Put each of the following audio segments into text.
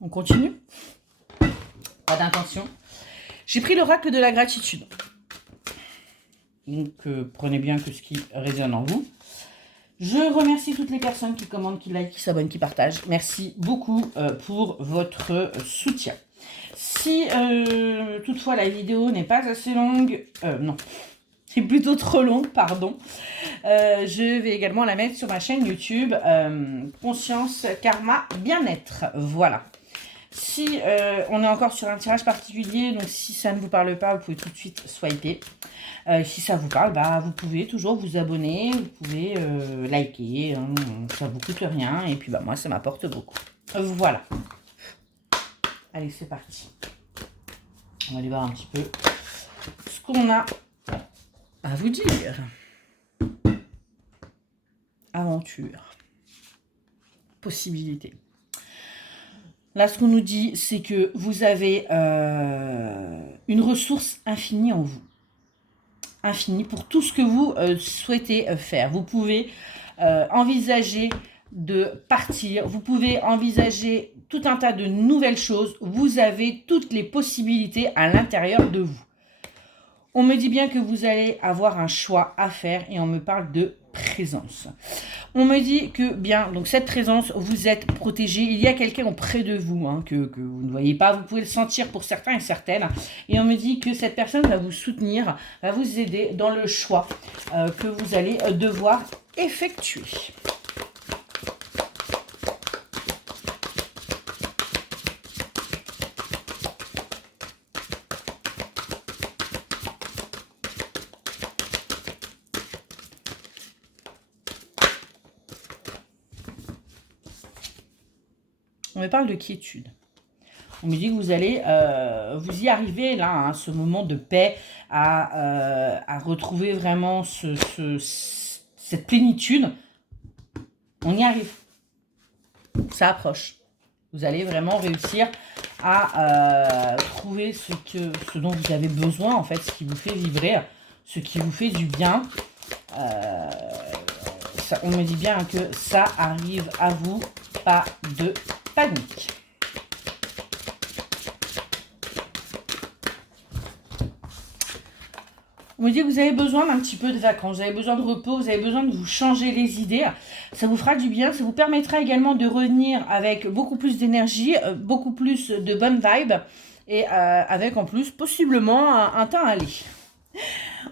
On continue? Pas d'intention. J'ai pris l'oracle de la gratitude. Donc, prenez bien que ce qui résonne en vous. Je remercie toutes les personnes qui commentent, qui like, qui s'abonnent, qui partagent. Merci beaucoup pour votre soutien. Si toutefois la vidéo n'est pas assez longue, non, c'est plutôt trop long, pardon, je vais également la mettre sur ma chaîne YouTube Conscience Karma Bien-être. Voilà. Si on est encore sur un tirage particulier, donc si ça ne vous parle pas, vous pouvez tout de suite swiper. Si ça vous parle, bah, vous pouvez toujours vous abonner, vous pouvez liker, hein, ça vous coûte rien. Et puis bah, moi, ça m'apporte beaucoup. Voilà. Allez, c'est parti. On va aller voir un petit peu ce qu'on a à vous dire. Aventure. Possibilité. Là, ce qu'on nous dit, c'est que vous avez une ressource infinie en vous. Infinie pour tout ce que vous souhaitez faire. Vous pouvez envisager de partir. Vous pouvez envisager tout un tas de nouvelles choses. Vous avez toutes les possibilités à l'intérieur de vous. On me dit bien que vous allez avoir un choix à faire et on me parle de présence. On me dit que bien, donc cette présence, vous êtes protégé. Il y a quelqu'un auprès de vous hein, que vous ne voyez pas. Vous pouvez le sentir pour certains et certaines. Et on me dit que cette personne va vous soutenir, va vous aider dans le choix que vous allez devoir effectuer. On me parle de quiétude. On me dit que vous allez vous y arriver là, hein, ce moment de paix, à retrouver vraiment cette plénitude. On y arrive. Ça approche. Vous allez vraiment réussir à trouver ce dont vous avez besoin, en fait, ce qui vous fait vibrer, ce qui vous fait du bien. On me dit bien que ça arrive à vous, pas de panique. On me dit que vous avez besoin d'un petit peu de vacances, vous avez besoin de repos, vous avez besoin de vous changer les idées. Ça vous fera du bien, ça vous permettra également de revenir avec beaucoup plus d'énergie, beaucoup plus de bonnes vibes et avec en plus possiblement un teint allé.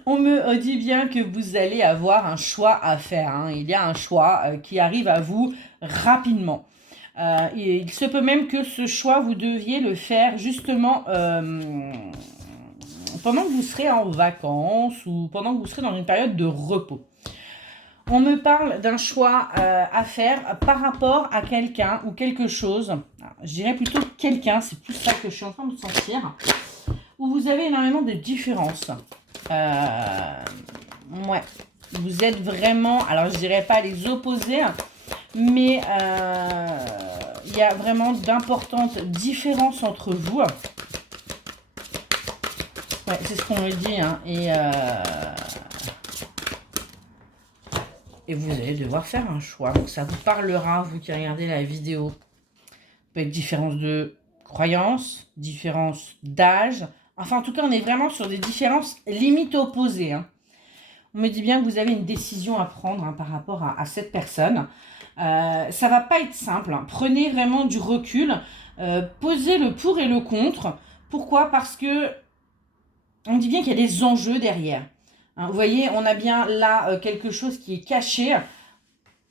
On me dit bien que vous allez avoir un choix à faire. Hein. Il y a un choix qui arrive à vous rapidement. Il se peut même que ce choix, vous deviez le faire justement pendant que vous serez en vacances ou pendant que vous serez dans une période de repos. On me parle d'un choix à faire par rapport à quelqu'un ou quelque chose. Alors, je dirais plutôt quelqu'un, c'est plus ça que je suis en train de sentir. Où vous avez énormément de différences. Ouais, vous êtes vraiment, alors je dirais pas les opposés, mais il y a vraiment d'importantes différences entre vous. Ouais, c'est ce qu'on me dit, hein, et vous allez devoir faire un choix. Donc ça vous parlera, vous qui regardez la vidéo. Peut être différence de croyance, différence d'âge. Enfin, en tout cas, on est vraiment sur des différences limite opposées. Hein. On me dit bien que vous avez une décision à prendre hein, par rapport à cette personne. Ça va pas être simple. Hein. Prenez vraiment du recul. Posez le pour et le contre. Pourquoi? Parce que on dit bien qu'il y a des enjeux derrière. Hein, vous voyez, on a bien là quelque chose qui est caché.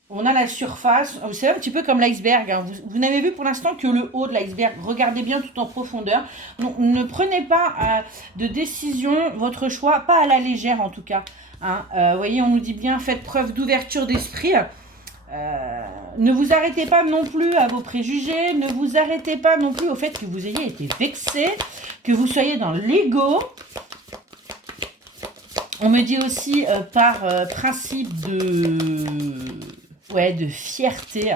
On a la surface, c'est un petit peu comme l'iceberg. Hein. Vous n'avez vu pour l'instant que le haut de l'iceberg. Regardez bien tout en profondeur. Donc, ne prenez pas de décision, votre choix, pas à la légère en tout cas. Hein. Vous voyez, on nous dit bien, faites preuve d'ouverture d'esprit. Ne vous arrêtez pas non plus à vos préjugés. Ne vous arrêtez pas non plus au fait que vous ayez été vexé, que vous soyez dans l'ego. On me dit aussi par principe de fierté.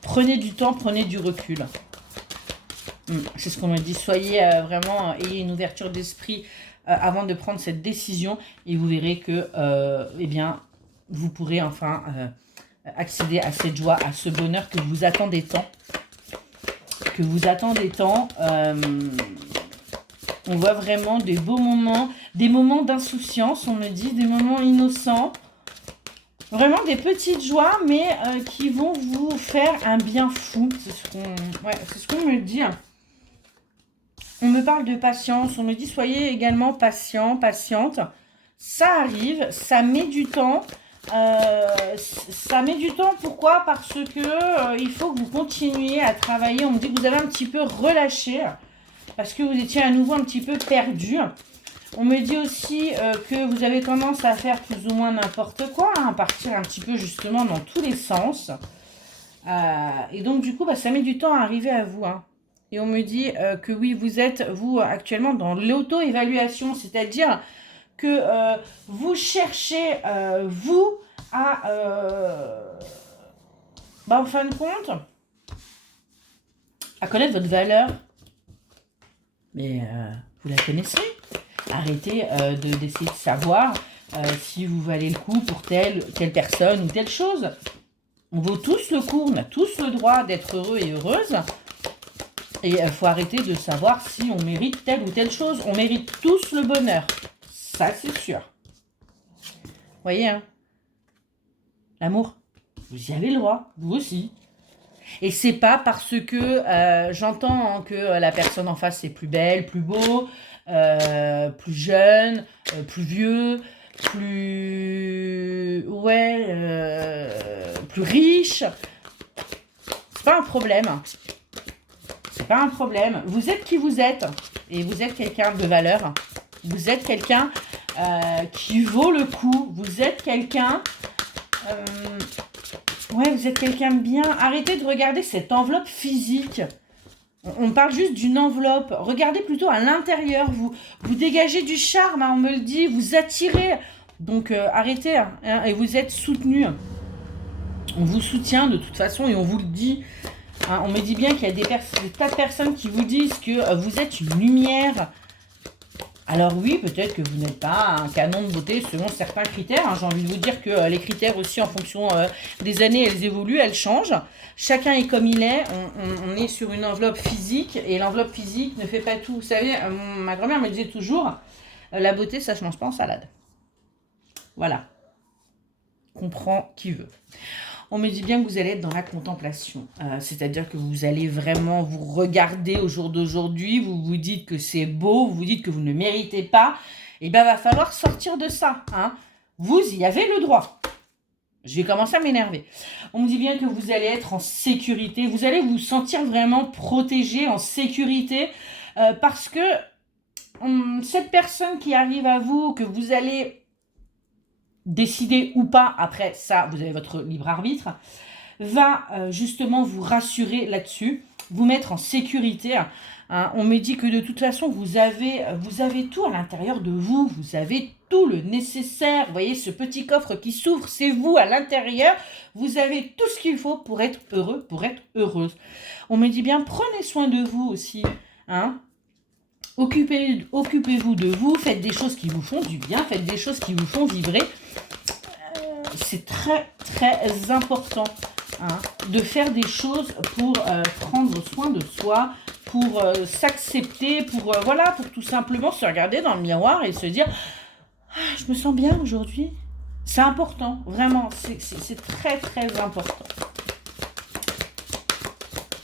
Prenez du temps, prenez du recul. C'est ce qu'on me dit. Soyez vraiment, ayez une ouverture d'esprit avant de prendre cette décision et vous verrez que, eh bien, vous pourrez enfin accéder à cette joie, à ce bonheur que vous attendez tant, que vous attendez tant. On voit vraiment des beaux moments, des moments d'insouciance, on me dit, des moments innocents. Vraiment des petites joies, mais qui vont vous faire un bien fou. C'est ce qu'on me dit. On me parle de patience, on me dit soyez également patient, patiente. Ça arrive, ça met du temps. Ça met du temps, pourquoi? Parce que il faut que vous continuiez à travailler. On me dit que vous avez un petit peu relâché, parce que vous étiez à nouveau un petit peu perdu. On me dit aussi que vous avez tendance à faire plus ou moins n'importe quoi, hein, partir un petit peu justement dans tous les sens. Et donc du coup, ça met du temps à arriver à vous. Hein. Et on me dit que oui, vous êtes, vous, actuellement dans l'auto-évaluation, c'est-à-dire que vous cherchez, vous, à, en fin de compte, à connaître votre valeur. Mais vous la connaissez. Arrêtez d'essayer de savoir si vous valez le coup pour telle personne ou telle chose. On vaut tous le coup, on a tous le droit d'être heureux et heureuse. Et il faut arrêter de savoir si on mérite telle ou telle chose. On mérite tous le bonheur. Ça, c'est sûr. Vous voyez, hein? L'amour, vous y avez le droit, vous aussi. Et c'est pas parce que j'entends que la personne en face est plus belle, plus beau, plus jeune, plus vieux, plus plus riche. C'est pas un problème. C'est pas un problème. Vous êtes qui vous êtes et vous êtes quelqu'un de valeur. Vous êtes quelqu'un qui vaut le coup. Vous êtes quelqu'un. Vous êtes quelqu'un de bien. Arrêtez de regarder cette enveloppe physique. On parle juste d'une enveloppe. Regardez plutôt à l'intérieur. Vous dégagez du charme, hein, on me le dit. Vous attirez. Donc arrêtez. Hein, et vous êtes soutenu. On vous soutient de toute façon et on vous le dit. Hein, on me dit bien qu'il y a des tas de personnes qui vous disent que vous êtes une lumière. Alors oui, peut-être que vous n'êtes pas un canon de beauté selon certains critères. Hein. J'ai envie de vous dire que les critères aussi, en fonction des années, elles évoluent, elles changent. Chacun est comme il est. On est sur une enveloppe physique et l'enveloppe physique ne fait pas tout. Vous savez, ma grand-mère me disait toujours, la beauté, ça ne se mange pas en salade. Voilà. Comprends qui veut. On me dit bien que vous allez être dans la contemplation. C'est-à-dire que vous allez vraiment vous regarder au jour d'aujourd'hui. Vous vous dites que c'est beau. Vous vous dites que vous ne méritez pas. Et bien, va falloir sortir de ça. Hein. Vous y avez le droit. Je vais commencer à m'énerver. On me dit bien que vous allez être en sécurité. Vous allez vous sentir vraiment protégé, en sécurité. Parce que cette personne qui arrive à vous, que vous allez décider ou pas, après ça, vous avez votre libre arbitre, va justement vous rassurer là-dessus, vous mettre en sécurité. Hein. On me dit que de toute façon, vous avez tout à l'intérieur de vous, vous avez tout le nécessaire. Vous voyez ce petit coffre qui s'ouvre, c'est vous à l'intérieur. Vous avez tout ce qu'il faut pour être heureux, pour être heureuse. On me dit bien, prenez soin de vous aussi. Hein. Occupez-vous de vous, faites des choses qui vous font du bien, faites des choses qui vous font vibrer. C'est très, très important de faire des choses pour prendre soin de soi, pour s'accepter, pour tout simplement se regarder dans le miroir et se dire « Je me sens bien aujourd'hui ». C'est important, vraiment, c'est très, très important.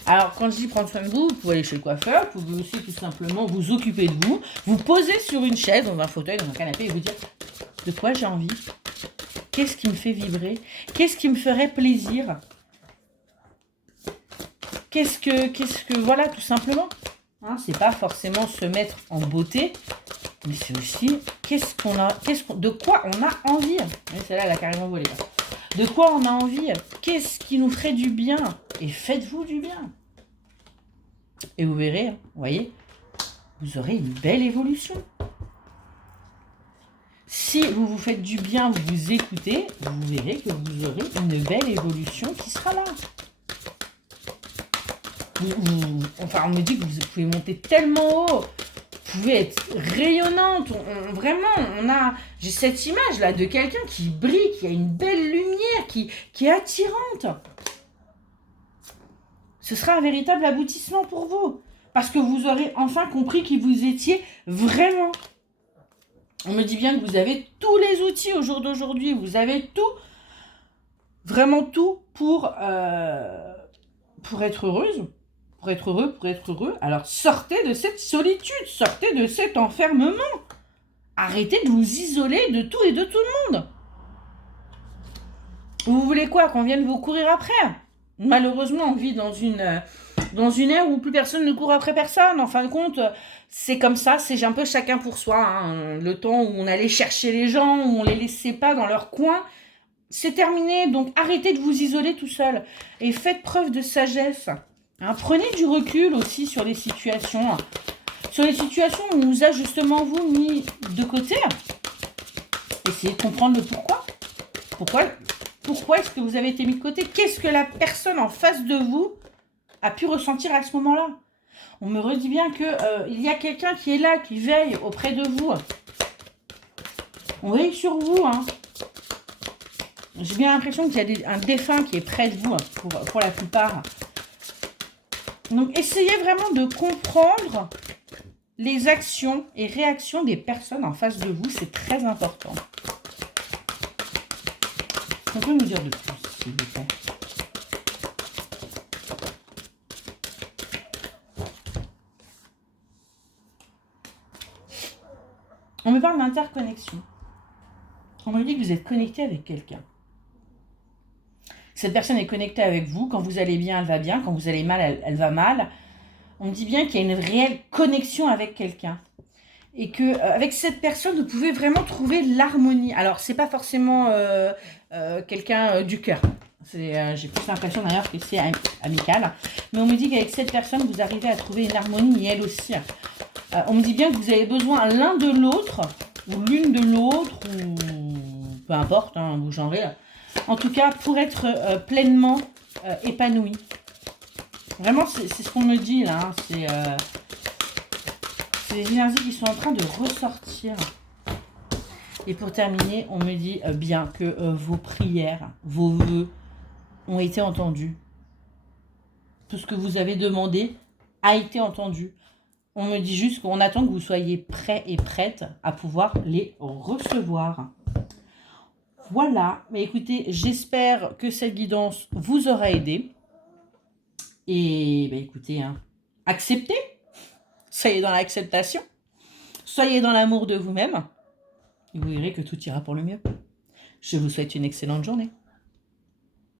Alors, quand je dis prendre soin de vous, vous pouvez aller chez le coiffeur, vous pouvez aussi tout simplement vous occuper de vous, vous poser sur une chaise, dans un fauteuil, dans un canapé et vous dire de quoi j'ai envie, qu'est-ce qui me fait vibrer, qu'est-ce qui me ferait plaisir, qu'est-ce que voilà, tout simplement. Hein, c'est pas forcément se mettre en beauté, mais c'est aussi de quoi on a envie. Et celle-là, elle a carrément volé. De quoi on a envie, qu'est-ce qui nous ferait du bien, et faites-vous du bien. Et vous verrez, hein, vous voyez, vous aurez une belle évolution. Si vous vous faites du bien, vous vous écoutez, vous verrez que vous aurez une belle évolution qui sera là. On me dit que vous pouvez monter tellement haut, vous pouvez être rayonnante. J'ai cette image là de quelqu'un qui brille, qui a une belle lumière, qui est attirante. Ce sera un véritable aboutissement pour vous. Parce que vous aurez enfin compris qui vous étiez vraiment. On me dit bien que vous avez tous les outils au jour d'aujourd'hui. Vous avez tout, vraiment tout pour être heureuse. Pour être heureux, pour être heureux. Alors sortez de cette solitude, sortez de cet enfermement. Arrêtez de vous isoler de tout et de tout le monde. Vous voulez quoi? Qu'on vienne vous courir après? Malheureusement, on vit dans une ère où plus personne ne court après personne. En fin de compte, c'est comme ça, c'est un peu chacun pour soi. Hein. Le temps où on allait chercher les gens, où on les laissait pas dans leur coin, c'est terminé. Donc arrêtez de vous isoler tout seul et faites preuve de sagesse. Hein. Prenez du recul aussi sur les situations. Sur les situations où on nous a justement vous mis de côté. Essayez de comprendre le pourquoi. Pourquoi est-ce que vous avez été mis de côté? Qu'est-ce que la personne en face de vous a pu ressentir à ce moment-là? On me redit bien qu'il y a quelqu'un qui est là, qui veille auprès de vous. On veille sur vous. Hein. J'ai bien l'impression qu'il y a un défunt qui est près de vous, pour la plupart. Donc, essayez vraiment de comprendre les actions et réactions des personnes en face de vous. C'est très important. On peut nous dire de plus, s'il vous plaît. On me parle d'interconnexion. On me dit que vous êtes connecté avec quelqu'un. Cette personne est connectée avec vous. Quand vous allez bien, elle va bien. Quand vous allez mal, elle va mal. On me dit bien qu'il y a une réelle connexion avec quelqu'un. Et que avec cette personne, vous pouvez vraiment trouver l'harmonie. Alors, c'est pas forcément quelqu'un du cœur. J'ai plus l'impression d'ailleurs que c'est amical. Mais on me dit qu'avec cette personne, vous arrivez à trouver une harmonie et elle aussi. On me dit bien que vous avez besoin l'un de l'autre, ou l'une de l'autre, ou peu importe, hein, vous genrez. En tout cas, pour être pleinement épanoui. Vraiment, c'est ce qu'on me dit là. Hein. C'est les énergies qui sont en train de ressortir. Et pour terminer, on me dit bien que vos prières, vos vœux ont été entendus. Tout ce que vous avez demandé a été entendu. On me dit juste qu'on attend que vous soyez prêts et prêtes à pouvoir les recevoir. Voilà. Mais écoutez, j'espère que cette guidance vous aura aidé. Et écoutez, hein, acceptez. Soyez dans l'acceptation. Soyez dans l'amour de vous-même. Et vous verrez que tout ira pour le mieux. Je vous souhaite une excellente journée.